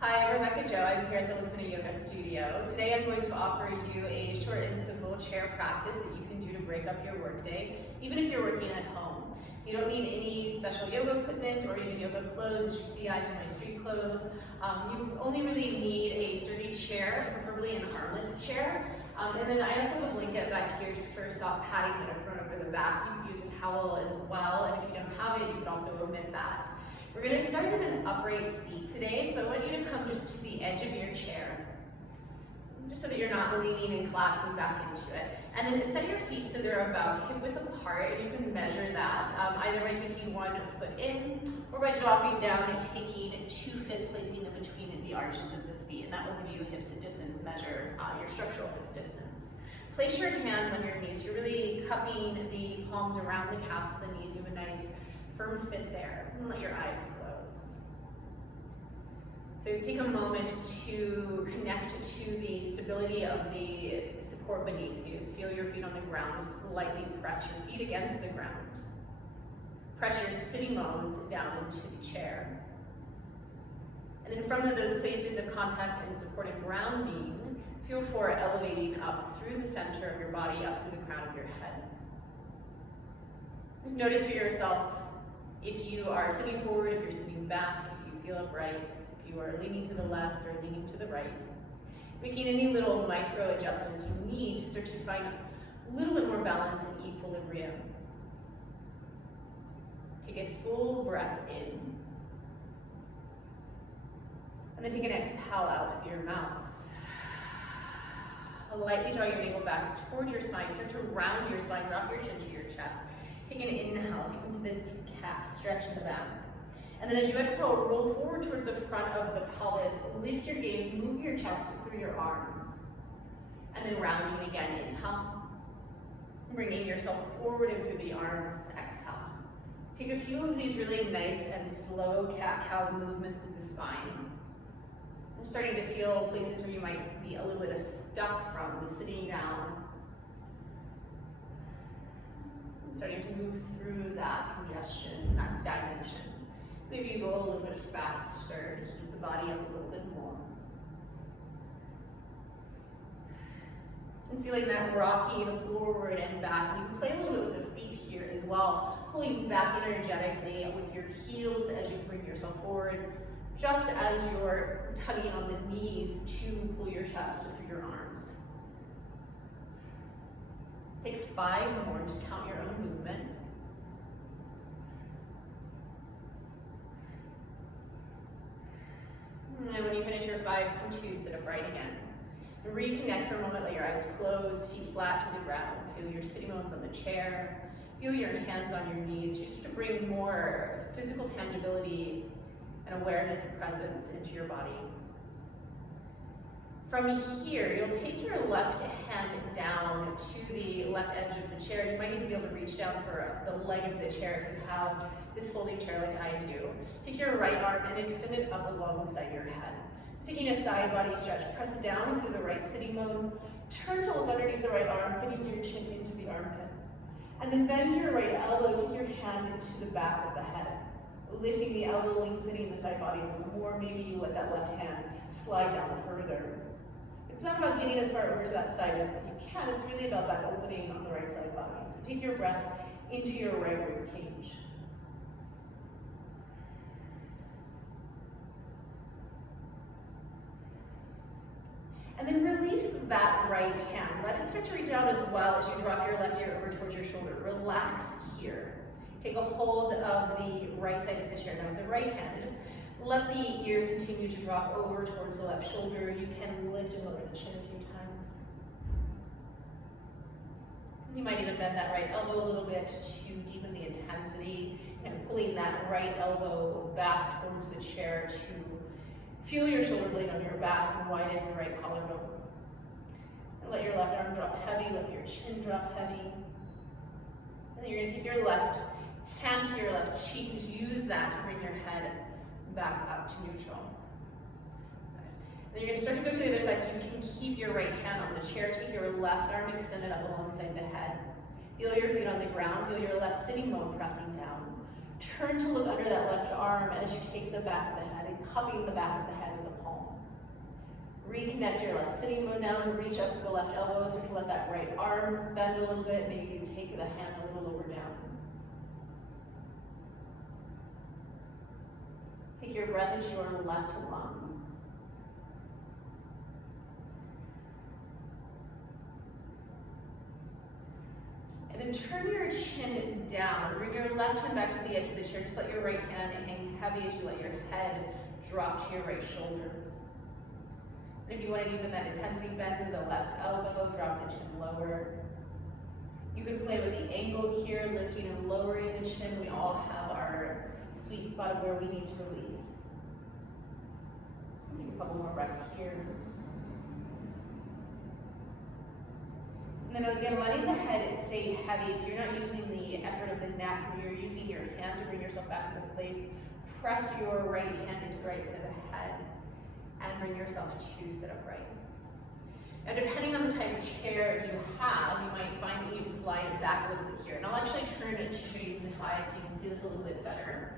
Hi, I'm Rebecca Joe. I'm here at the Laguna Yoga Studio. Today I'm going to offer you a short and simple chair practice that you can do to break up your workday, even if you're working at home. So you don't need any special yoga equipment or even yoga clothes. As you see, I'm in my street clothes. You only really need a sturdy chair, preferably an armless chair. And then I also have a blanket back here just for soft padding that I've thrown over the back. You can use a towel as well, and if you don't have it, you can also omit that. We're going to start in an upright seat today, so I want you to come just to the edge of your chair, just so that you're not leaning and collapsing back into it. And then set your feet so they're about hip width apart, and you can measure that either by taking one foot in or by dropping down and taking two fists, placing them between the arches of the feet, and that will give you a hips distance measure, your structural hips distance. Place your hands on your knees. You're really cupping the palms around the calves of the knee. Do a nice firm fit there, and let your eyes close. So take a moment to connect to the stability of the support beneath you. So feel your feet on the ground. Just lightly press your feet against the ground. Press your sitting bones down into the chair. And then from those places of contact and supporting grounding, feel for elevating up through the center of your body, up through the crown of your head. Just notice for yourself if you are sitting forward, if you're sitting back, if you feel upright, if you are leaning to the left or leaning to the right. Making any little micro adjustments you need to start to find a little bit more balance and equilibrium. Take a full breath in. And then take an exhale out with your mouth. Lightly draw your navel back towards your spine. Start to round your spine, drop your chin to your chest. Take an inhale, so you come to this calf stretch in the back. And then as you exhale, roll forward towards the front of the pelvis. Lift your gaze, move your chest through your arms. And then rounding again, inhale. Bringing yourself forward and through the arms, exhale. Take a few of these really nice and slow cat-cow movements of the spine. I'm starting to feel places where you might be a little bit stuck from the sitting down. Starting to move through that congestion, that stagnation. Maybe you go a little bit faster to keep the body up a little bit more. Just feeling that rocking forward and back. You can play a little bit with the feet here as well, pulling back energetically with your heels as you bring yourself forward, just as you're tugging on the knees to pull your chest through your arms. Take 5 more, just count your own movement. And then when you finish your 5, come to sit upright again. And reconnect for a moment, let your eyes close, feet flat to the ground. Feel your sitting bones on the chair. Feel your hands on your knees, just to bring more physical tangibility and awareness and presence into your body. From here, you'll take your left hand down to the left edge of the chair. You might even be able to reach down for the leg of the chair if you have this folding chair like I do. Take your right arm and extend it up alongside your head. Taking a side body stretch, press down through the right sitting bone. Turn to look underneath the right arm, fitting your chin into the armpit. And then bend your right elbow, take your hand to the back of the head. Lifting the elbow, lengthening the side body a little more. Maybe you let that left hand slide down further. It's not about getting as far over to that side as you can. It's really about that opening on the right side body. So take your breath into your right rib cage. And then release that right hand. Let it start to reach out as well as you drop your left ear over towards your shoulder. Relax here. Take a hold of the right side of the chair. Now with the right hand, just let the ear continue to drop over towards the left shoulder. You can lift and lower the chin a few times. You might even bend that right elbow a little bit to deepen the intensity, and pulling that right elbow back towards the chair to feel your shoulder blade on your back and widen your right collarbone. And let your left arm drop heavy, let your chin drop heavy. And then you're going to take your left hand to your left cheek. Just use that to bring your head back up to neutral. Then you're going to start to go to the other side, so you can keep your right hand on the chair. Take your left arm extended up alongside the head. Feel your feet on the ground. Feel your left sitting bone pressing down. Turn to look under that left arm as you take the back of the head and cupping the back of the head with the home. Reconnect your left sitting bone down and reach up to the left elbow. Start to let that right arm bend a little bit. Maybe you take the hand a little lower down. Take your breath into your left lung. And then turn your chin down. Bring your left hand back to the edge of the chair. Just let your right hand hang heavy as you let your head drop to your right shoulder. And if you want to deepen that intensity, bend to the left elbow, drop the chin lower. You can play with the angle here, lifting and lowering the chin. We all have our sweet spot of where we need to release. Take a couple more breaths here. And then again, letting the head stay heavy, so you're not using the effort of the neck, you're using your hand to bring yourself back into place. Press your right hand into the right side of the head and bring yourself to sit upright. Now, depending on the type of chair you have, you might find that you need to slide it back a little bit here. And I'll actually turn it to show you from the side so you can see this a little bit better.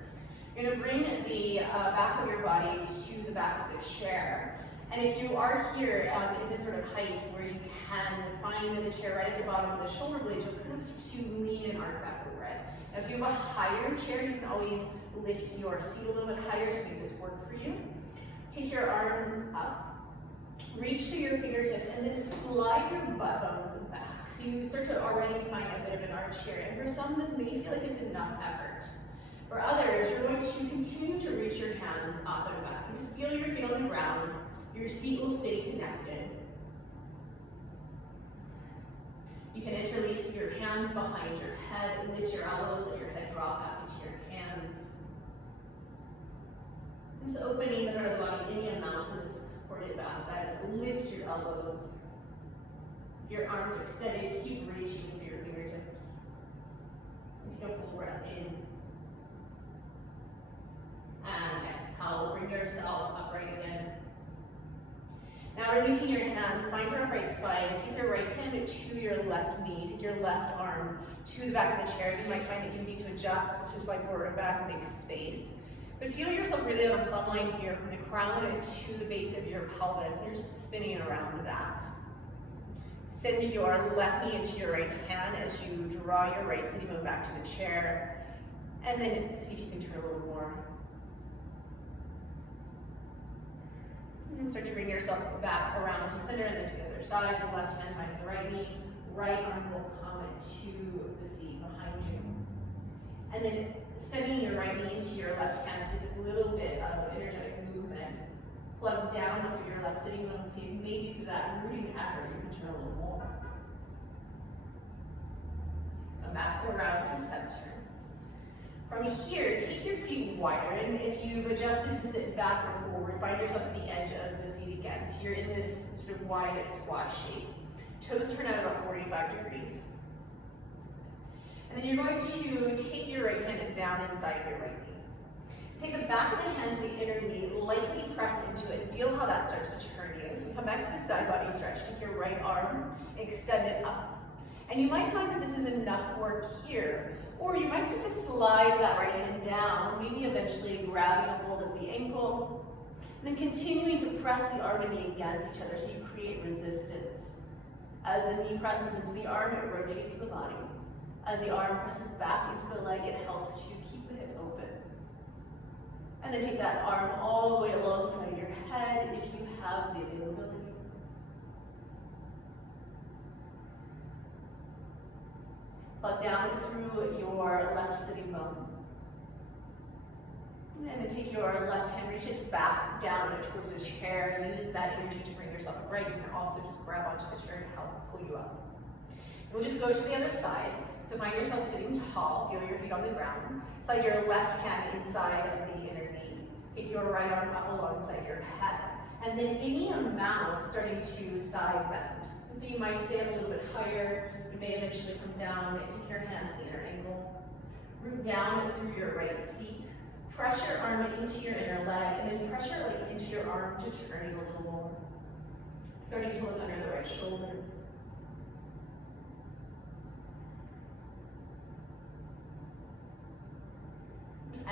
You're going to bring the back of your body to the back of the chair. And if you are here in this sort of height where you can find the chair right at the bottom of the shoulder blades, you'll kind of start to lean and arc back over it. Now, if you have a higher chair, you can always lift your seat a little bit higher to make this work for you. Take your arms up, reach to your fingertips, and then slide your butt bones back. So you start to already find a bit of an arch here. And for some, this may feel like it's enough effort. For others, you're going to continue to reach your hands up and back. You just feel your feet on the ground. Your seat will stay connected. You can interlace your hands behind your head, lift your elbows, let your head drop back into your hands. Just opening the front of the body any amount to support it back. Lift your elbows. Your arms are steady. Keep reaching with your fingertips. And take a full breath in. And exhale. Bring yourself upright again. Now, releasing your hands, find your upright spine. Take your right hand to your left knee. Take your left arm to the back of the chair. You might find that you need to adjust to slide forward and back and make space. But feel yourself really on a plumb line here from the crown to the base of your pelvis. And you're just spinning around that. Send your left knee into your right hand as you draw your right sitting bone back to the chair. And then see if you can turn a little more. And start to bring yourself back around to center and then to the other side. So left hand finds the right knee. Right arm will come to the seat behind you. And then sending your right knee into your left hand to this little bit of energetic movement. Plug down through your left sitting bone and see if maybe through that rooting effort you can turn a little more. Come back around to center. From here, take your feet wider, and if you've adjusted to sit back or forward, find yourself at the edge of the seat again. So you're in this sort of wide squat shape. Toes turn out about 45 degrees. And then you're going to take your right hand down inside your right knee. Take the back of the hand to the inner knee, lightly press into it, and feel how that starts to turn you. So come back to the side body stretch. Take your right arm, extend it up. And you might find that this is enough work here, or you might start to slide that right hand down, maybe eventually grabbing a hold of the ankle, and then continuing to press the arm and knee against each other so you create resistance. As the knee presses into the arm, it rotates the body. As the arm presses back into the leg, it helps to keep the hip open. And then take that arm all the way alongside your head if you have the availability. Plug down through your left sitting bone. And then take your left hand, reach it back down towards the chair, and use that energy to bring yourself upright. You can also just grab onto the chair and help pull you up. And we'll just go to the other side. So find yourself sitting tall, feel your feet on the ground. Slide your left hand inside of the inner knee. Take your right arm up alongside your head. And then any amount starting to side bend. And so you might stand a little bit higher. You may eventually come down and take your hand to the inner ankle. Root down through your right seat. Press your arm into your inner leg, and then press your leg into your arm to turn it a little more. Starting to look under the right shoulder.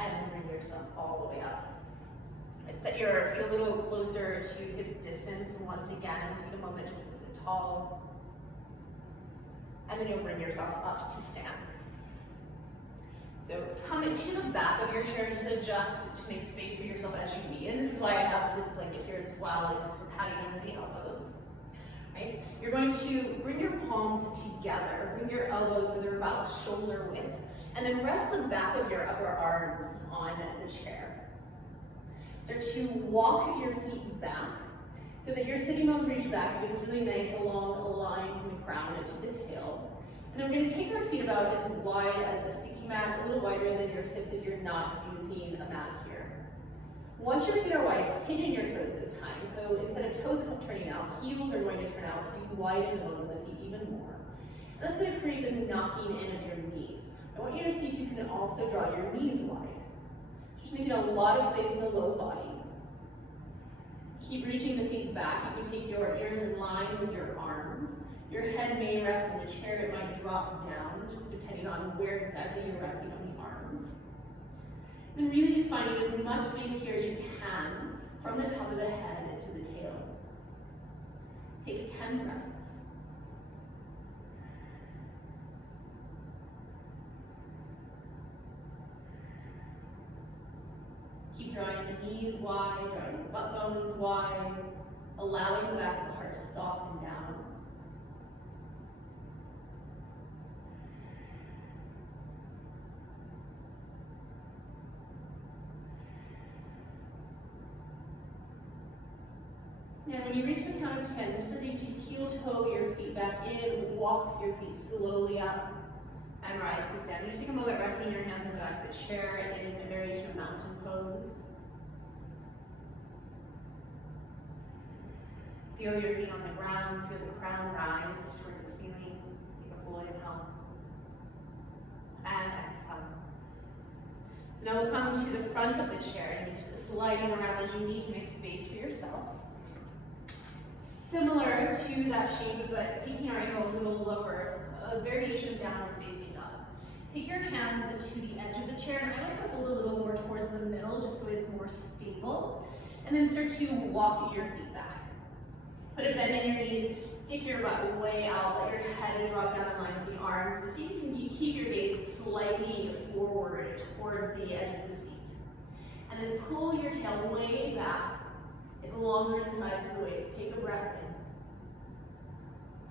And bring yourself all the way up. Set your feet a little closer to hip distance, and once again, take a moment just to sit tall. And then you'll bring yourself up to stand. So come into the back of your chair, just adjust to make space for yourself as you need. And this is why I have this blanket here as well, is for padding under the elbows. Right? You're going to bring your palms together, bring your elbows so they're about shoulder width, and then rest the back of your upper arms on the chair. Start to walk your feet back so that your sitting bones reach back. You get this really nice long line from the crown to the tail. And then we're going to take our feet about as wide as a sticky mat, a little wider than your hips if you're not using a mat here. Once your feet are wide, pigeon your toes this time. So instead of toes turning out, heels are going to turn out, so you widen the bones of the seat even more. And that's going to create this knocking in of your knees. I want you to see if you can also draw your knees wide. Just making a lot of space in the low body. Keep reaching the seat back. You can take your ears in line with your arms. Your head may rest in the chair, it might drop down, just depending on where exactly you're resting on the arms. And really just finding as much space here as you can from the top of the head to the tail. Take 10 breaths. Keep drawing the knees wide, drawing the butt bones wide, allowing the back of the heart to soften down. Now when you reach the count of 10, you're starting to heel toe your feet back in, walk your feet slowly up, and rise to stand. Just take a moment resting your hands on the back of the chair in a variation of mountain pose. Feel your feet on the ground, feel the crown rise towards the ceiling. Take a full inhale. And exhale. So now we'll come to the front of the chair and you're just sliding around as you need to make space for yourself. Similar to that shape, but taking our ankle a little lower, so it's a variation of downward facing dog. Take your hands to the edge of the chair, and I like to hold a little more towards the middle just so it's more stable. And then start to walk your feet back. Put a bend in your knees, stick your butt way out, let your head drop down in line with the arms, but see if you can keep your gaze slightly forward towards the edge of the seat. And then pull your tail way back. Longer than the sides of the waist. Take a breath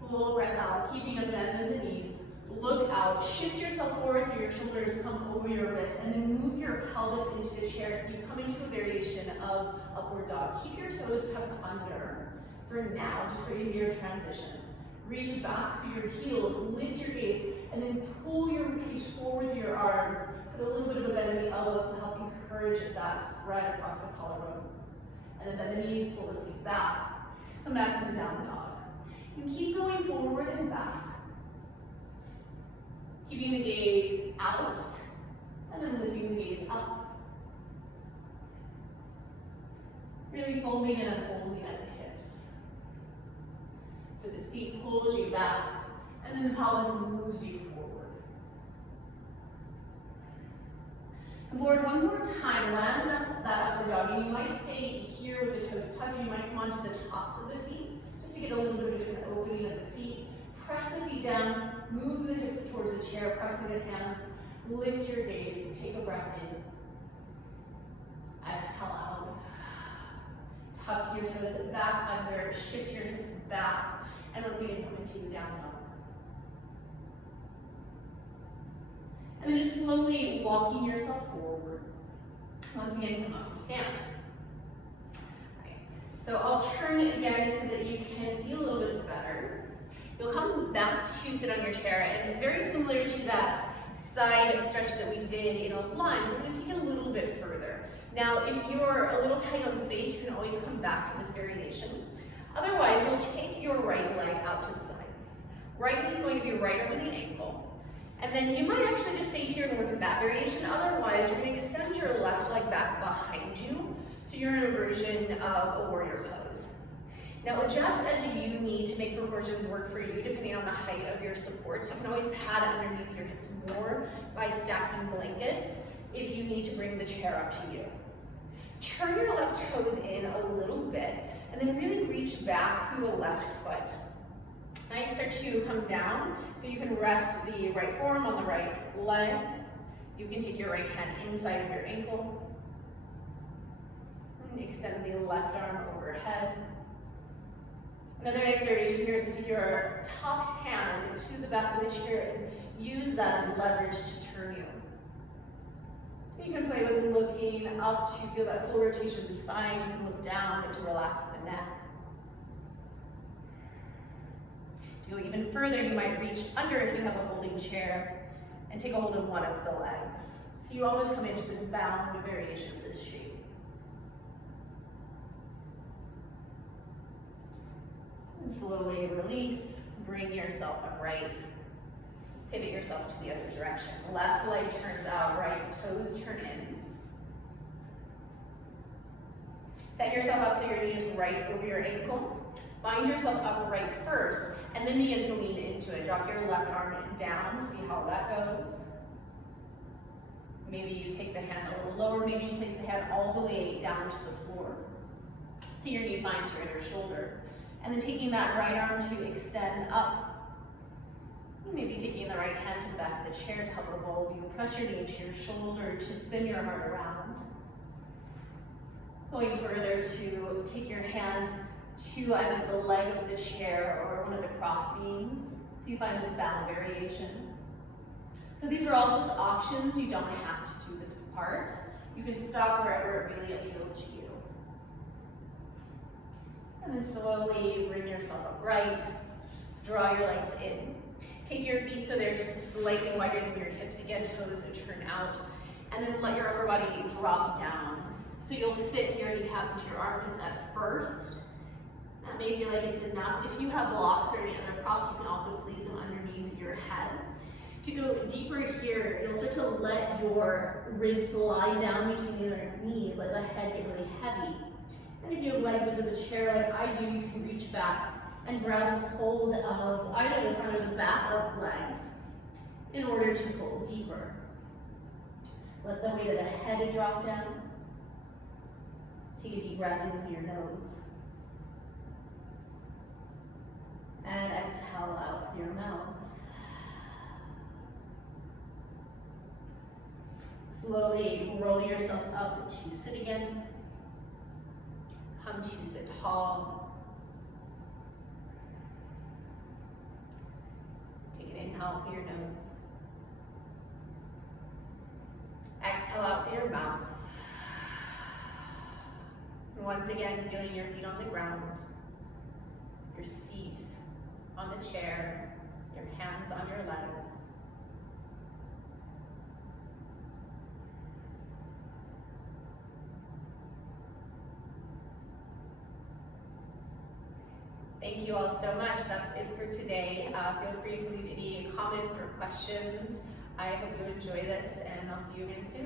in. Full breath out, keeping a bend in the knees. Look out, shift yourself forward so your shoulders come over your wrists, and then move your pelvis into the chair so you come into a variation of upward dog. Keep your toes tucked under for now, just for easier transition. Reach back through your heels, lift your gaze, and then pull your cage forward with your arms. Put a little bit of a bend in the elbows to help encourage that spread across the collarbone. And then bend the knees, pull the seat back. Come back into down dog. And keep going forward and back. Keeping the gaze out, and then lifting the gaze up. Really folding and unfolding at the hips. So the seat pulls you back, and then the pelvis moves you forward. And forward one more time, land that upward dog. You might stay here with the toes tucked. You might come onto the tops of the feet, just to get a little bit of a different opening of the feet. Press the feet down, move the hips towards the chair, pressing the hands, lift your gaze, take a breath in. Exhale out. Tuck your toes back under, shift your hips back, and once again come into down dog. And then just slowly walking yourself forward. Once again, come up to stand. Okay. So I'll turn it again so that you can see a little bit better. You'll come back to sit on your chair, and very similar to that side stretch that we did in a lunge, we're going to take it a little bit further. Now, if you're a little tight on space, you can always come back to this variation. Otherwise, you'll take your right leg out to the side. Right knee is going to be right over the ankle. And then you might actually just stay here and work with that variation. Otherwise, you're going to extend your left leg back behind you, so you're in a version of a warrior pose. Now, adjust as you need to make proportions work for you, depending on the height of your supports. You can always pad underneath your hips more by stacking blankets if you need to bring the chair up to you. Turn your left toes in a little bit, and then really reach back through the left foot. Now you start to come down, so you can rest the right forearm on the right leg. You can take your right hand inside of your ankle. And extend the left arm overhead. Another nice variation here is to take your top hand to the back of the chair and use that as leverage to turn you. You can play with looking up to feel that full rotation of the spine. You can look down to relax the neck. To go even further, you might reach under if you have a holding chair and take a hold of one of the legs. So you always come into this bound variation of this shape. And slowly release, bring yourself upright. Pivot yourself to the other direction. Left leg turns out, right toes turn in. Set yourself up so your knee is right over your ankle. Bind yourself upright first, and then begin to lean into it. Drop your left arm down, see how that goes. Maybe you take the hand a little lower, maybe you place the hand all the way down to the floor. So your knee finds your inner shoulder. And then taking that right arm to extend up. Maybe taking the right hand to the back of the chair to help revolve you. Press your knee into your shoulder to spin your heart around. Going further to take your hand to either the leg of the chair or one of the cross beams. So you find this bound variation. So these are all just options. You don't have to do this part. You can stop wherever it really appeals to you. And then slowly bring yourself upright. Draw your legs in. Take your feet so they're just slightly wider than your hips. Again, toes turn out. And then let your upper body drop down. So you'll fit your kneecaps into your armpits at first. That may feel like it's enough. If you have blocks or any other props, you can also place them underneath your head. To go deeper here, you'll start to let your ribs slide down between the other knees, let the head get really heavy. And if you have legs under the chair like I do, you can reach back and grab hold of either the front or the back of legs in order to fold deeper. Let the weight of the head drop down. Take a deep breath in through your nose. And exhale out through your mouth. Slowly roll yourself up to sit again. Come to sit tall. Take an inhale through your nose. Exhale out through your mouth. And once again, feeling your feet on the ground, your seat on the chair, your hands on your legs. Thank you all so much. That's it for today. Feel free to leave any comments or questions. I hope you enjoy this, and I'll see you again soon.